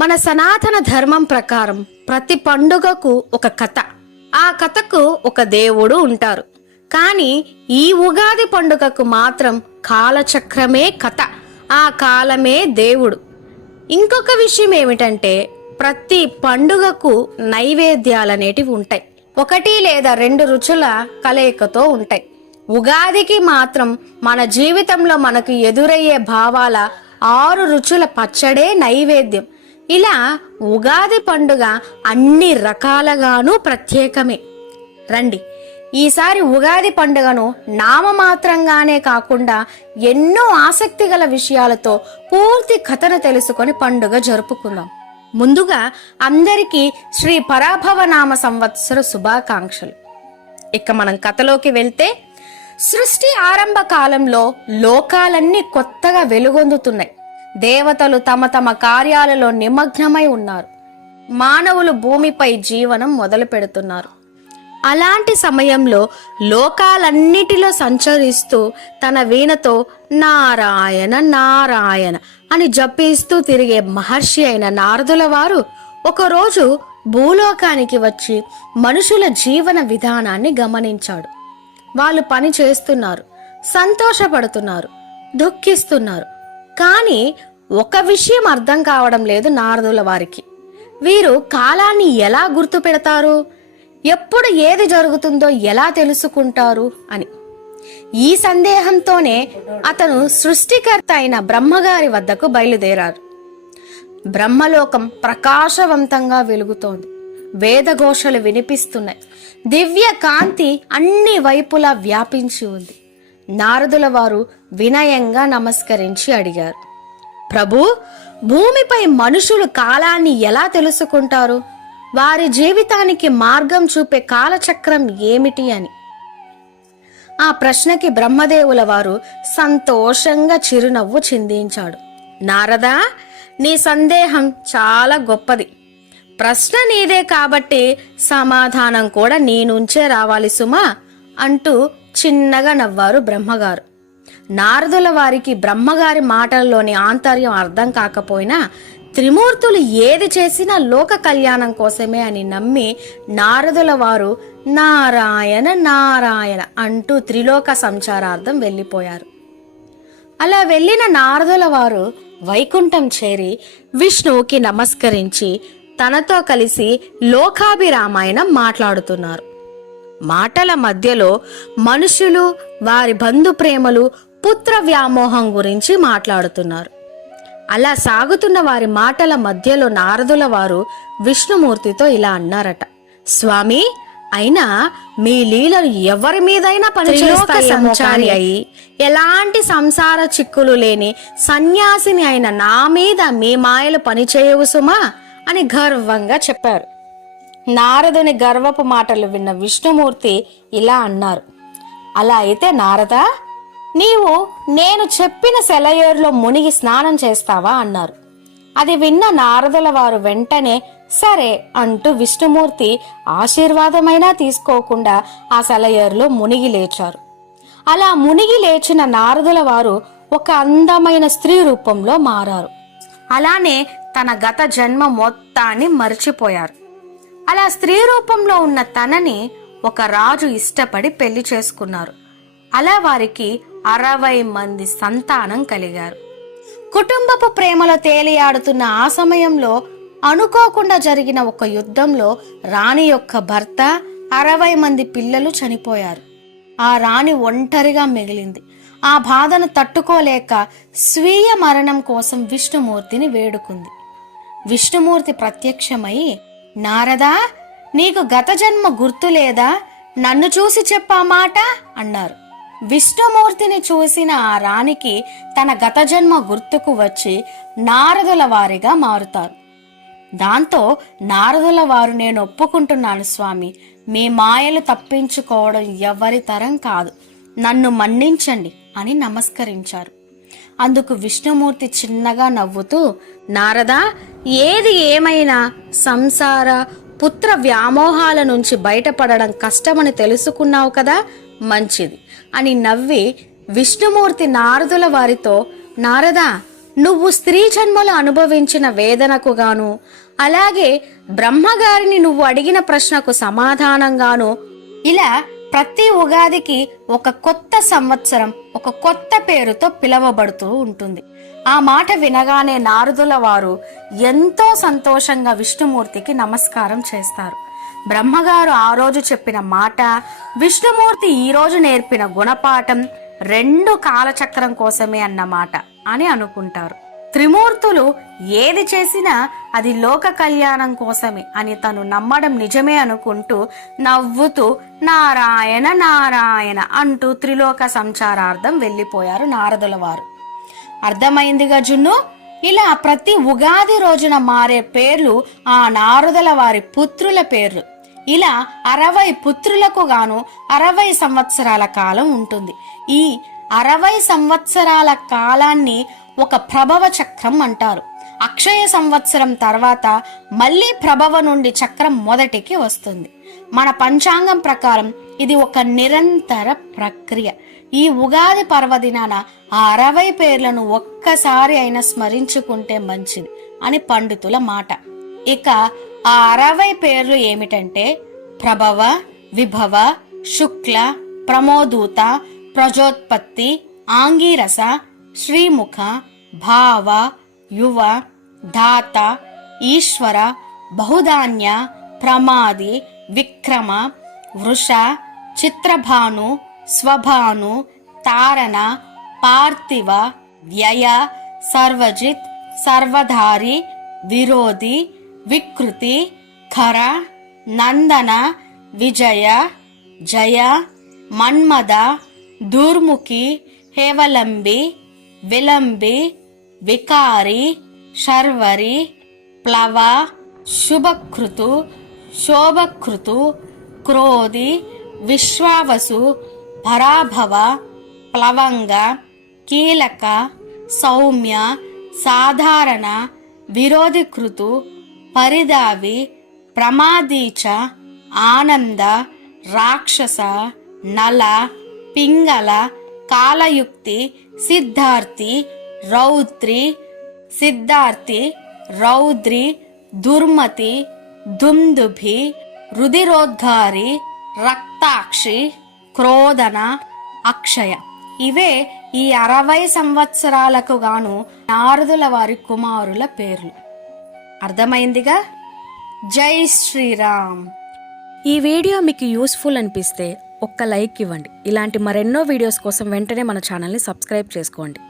మన సనాతన ధర్మం ప్రకారం ప్రతి పండుగకు ఒక కథ, ఆ కథకు ఒక దేవుడు ఉంటారు. కానీ ఈ ఉగాది పండుగకు మాత్రం కాలచక్రమే కథ, ఆ కాలమే దేవుడు. ఇంకొక విషయం ఏమిటంటే ప్రతి పండుగకు నైవేద్యాలనేటివి ఉంటాయి. 1 లేదా 2 రుచుల కలయికతో ఉంటాయి. ఉగాదికి మాత్రం మన జీవితంలో మనకు ఎదురయ్యే భావాల 6 రుచుల పచ్చడే నైవేద్యం. ఇలా ఉగాది పండుగ అన్ని రకాలుగాను ప్రత్యేకమే. రండి, ఈసారి ఉగాది పండుగను నామమాత్రంగానే కాకుండా ఎన్నో ఆసక్తి గల విషయాలతో పూర్తి కథను తెలుసుకొని పండుగ జరుపుకుందాం. ముందుగా అందరికీ శ్రీ పరాభవనామ సంవత్సర శుభాకాంక్షలు. ఇక మనం కథలోకి వెళ్తే, సృష్టి ఆరంభ కాలంలో లోకాలన్నీ కొత్తగా వెలుగొందుతున్నాయి. దేవతలు తమ తమ కార్యాలలో నిమగ్నమై ఉన్నారు. మానవులు భూమిపై జీవనం మొదలు పెడుతున్నారు. అలాంటి సమయంలో లోకాలన్నిటిలో సంచరిస్తూ తన వీణతో నారాయణ నారాయణ అని జపిస్తూ తిరిగే మహర్షి అయిన నారదుల వారు ఒకరోజు భూలోకానికి వచ్చి మనుషుల జీవన విధానాన్ని గమనించాడు. వాళ్ళు పని చేస్తున్నారు, సంతోషపడుతున్నారు, దుఃఖిస్తున్నారు. కానీ ఒక విషయం అర్థం కావడం లేదు నారదుల వారికి. వీరు కాలాన్ని ఎలా గుర్తు పెడతారు, ఎప్పుడు ఏది జరుగుతుందో ఎలా తెలుసుకుంటారు అని. ఈ సందేహంతోనే అతను సృష్టికర్త అయిన బ్రహ్మగారి వద్దకు బయలుదేరారు. బ్రహ్మలోకం ప్రకాశవంతంగా వెలుగుతోంది. వేదఘోషలు వినిపిస్తున్నాయి. దివ్య కాంతి అన్ని వైపులా వ్యాపించి ఉంది. నారదుల వారు వినయంగా నమస్కరించి అడిగారు, ప్రభు, భూమిపై మనుషులు కాలాన్ని ఎలా తెలుసుకుంటారు? వారి జీవితానికి మార్గం చూపే కాలచక్రం ఏమిటి అని. ఆ ప్రశ్నకి బ్రహ్మదేవుల వారు సంతోషంగా చిరునవ్వు చిందించాడు. నారదా, నీ సందేహం చాలా గొప్పది. ప్రశ్న నీదే కాబట్టి సమాధానం కూడా నీ నుంచే రావాలి సుమా అంటూ చిన్నగా నవ్వారు బ్రహ్మగారు. నారదుల వారికి బ్రహ్మగారి మాటల్లోని ఆంతర్యం అర్థం కాకపోయినా త్రిమూర్తులు ఏది చేసినా లోక కళ్యాణం కోసమే అని నమ్మి నారదుల వారు నారాయణ నారాయణ అంటూ త్రిలోక సంచారార్థం వెళ్ళిపోయారు. అలా వెళ్ళిన నారదుల వారు వైకుంఠం చేరి విష్ణువుకి నమస్కరించి తనతో కలిసి లోకాభిరామాయణం మాట్లాడుతున్నారు. మాటల మధ్యలో మనుషులు, వారి బంధు ప్రేమలు, పుత్ర వ్యామోహం గురించి మాట్లాడుతున్నారు. అలా సాగుతున్న వారి మాటల మధ్యలో నారదుల వారు విష్ణుమూర్తితో ఇలా అన్నారట, స్వామి, అయినా మీ లీలలు ఎవరి మీదైనా పనిచేస్తాయేమో కానీ ఎలాంటి సంసార చిక్కులు లేని సన్యాసిని అయిన నా మీద మీ మాయలు పనిచేయవు సుమా అని గర్వంగా చెప్పారు. నారదుని గర్వపు మాటలు విన్న విష్ణుమూర్తి ఇలా అన్నారు, అలా అయితే నారదా, నీవు నేను చెప్పిన సెలయేరులో మునిగి స్నానం చేస్తావా అన్నారు. అది విన్న నారదుల వారు వెంటనే సరే అంటూ విష్ణుమూర్తి ఆశీర్వాదమైనా తీసుకోకుండా ఆ సెలయేరులో మునిగి లేచారు. అలా మునిగి లేచిన నారదుల వారు ఒక అందమైన స్త్రీ రూపంలో మారారు. అలానే తన గత జన్మ మొత్తాన్ని మర్చిపోయారు. అలా స్త్రీ రూపంలో ఉన్న తనని ఒక రాజు ఇష్టపడి పెళ్లి చేసుకున్నారు. అలా వారికి 60 మంది సంతానం కలిగారు. కుటుంబపు ప్రేమలో తేలియాడుతున్న ఆ సమయంలో అనుకోకుండా జరిగిన ఒక యుద్ధంలో రాణి యొక్క భర్త, 60 మంది పిల్లలు చనిపోయారు. ఆ రాణి ఒంటరిగా మిగిలింది. ఆ బాధను తట్టుకోలేక స్వీయ మరణం కోసం విష్ణుమూర్తిని వేడుకుంది. విష్ణుమూర్తి ప్రత్యక్షమై, నారదా, నీకు గత జన్మ గుర్తు లేదా? నన్ను చూసి చెప్పా మాట అన్నారు. విష్ణుమూర్తిని చూసిన ఆ రాణికి తన గత జన్మ గుర్తుకు వచ్చి నారదుల వారిగా మారుతారు. దాంతో నారదుల వారు, నేను ఒప్పుకుంటున్నాను స్వామి, మీ మాయలు తప్పించుకోవడం ఎవరి తరం కాదు, నన్ను మన్నించండి అని నమస్కరించారు. అందుకు విష్ణుమూర్తి చిన్నగా నవ్వుతూ, నారదా, ఏది ఏమైనా సంసార పుత్ర వ్యామోహాల నుంచి బయటపడడం కష్టమని తెలుసుకున్నావు కదా, మంచిది అని నవ్వి విష్ణుమూర్తి నారదుల వారితో, నారదా, నువ్వు స్త్రీ జన్మలు అనుభవించిన వేదనకు గాను, అలాగే బ్రహ్మగారిని నువ్వు అడిగిన ప్రశ్నకు సమాధానంగాను, ఇలా ప్రతి ఉగాదికి ఒక కొత్త సంవత్సరం ఒక కొత్త పేరుతో పిలవబడుతూ ఉంటుంది. ఆ మాట వినగానే నారదుల వారు ఎంతో సంతోషంగా విష్ణుమూర్తికి నమస్కారం చేస్తారు. బ్రహ్మగారు ఆ రోజు చెప్పిన మాట, విష్ణుమూర్తి ఈ రోజు నేర్పిన గుణపాఠం రెండు కాలచక్రం కోసమే అన్నమాట అని అనుకుంటారు. త్రిమూర్తులు ఏది చేసినా అది లోక కళ్యాణం కోసమే అని తను నమ్మడం నిజమే అనుకుంటూ నవ్వుతూ నారాయణ నారాయణ అంటూ త్రిలోక సంచారార్థం వెళ్ళిపోయారు నారదుల వారు. అర్థమైందిగా జున్ను? ఇలా ప్రతి ఉగాది రోజున మారే పేర్లు ఆ నారదుల వారి పుత్రుల పేర్లు. ఇలా 60 పుత్రులకు గాను 60 సంవత్సరాల కాలం ఉంటుంది. ఈ 60 సంవత్సరాల కాలాన్ని ఒక ప్రభవ చక్రం అంటారు. అక్షయ సంవత్సరం తర్వాత మళ్ళీ ప్రభవ నుండి చక్రం మొదటికి వస్తుంది. మన పంచాంగం ప్రకారం ఇది ఒక నిరంతర ప్రక్రియ. ఈ ఉగాది పర్వదినాన ఆ 60 పేర్లను ఒక్కసారి అయినా స్మరించుకుంటే మంచిది అని పండితుల మాట. ఇక ఆ 60 పేర్లు ఏమిటంటే ప్రభవ, విభవ, శుక్ల, ప్రమోదూత, ప్రజోత్పత్తి, ఆంగీరస, శ్రీముఖ, భావ, యువ, ధాత, ఈశ్వర, బహుధాన్య, ప్రమాది, విక్రమ, వృష, చిత్రభాను, స్వభాను, తారణ, పార్థివ, వ్యయ, సర్వజిత్, సర్వధారి, విరోధి, వికృతి, ఖర, నందన, విజయ, జయ, మన్మద, దుర్ముఖి, హేవలంబి, విలంబి, వికారి, శర్వరి, ప్లవ, శుభకృతు, శోభకృతు, క్రోధి, విశ్వావసు, పరాభవ, ప్లవంగ, కీలక, సౌమ్య, సాధారణ, విరోధికృతు, పరిదావి, ప్రమాదీచ, ఆనంద, రాక్షస, నల, పింగళ, కాలయుక్తి, సిద్ధార్థి, రౌద్రి, సిద్ధార్థి, రౌద్రి, దుర్మతి, దుందుభి, రుధిరోద్గారి, రక్తాక్షి, క్రోధన, అక్షయ. ఇవే ఈ 60 సంవత్సరాలకు గాను నారదుల వారి కుమారుల పేర్లు. అర్థమైందిగా? జై శ్రీరామ్. ఈ వీడియో మీకు యూస్ఫుల్ అనిపిస్తే ఒక్క లైక్ ఇవ్వండి. ఇలాంటి మరెన్నో వీడియోస్ కోసం వెంటనే మన ఛానల్ని సబ్స్క్రైబ్ చేసుకోండి.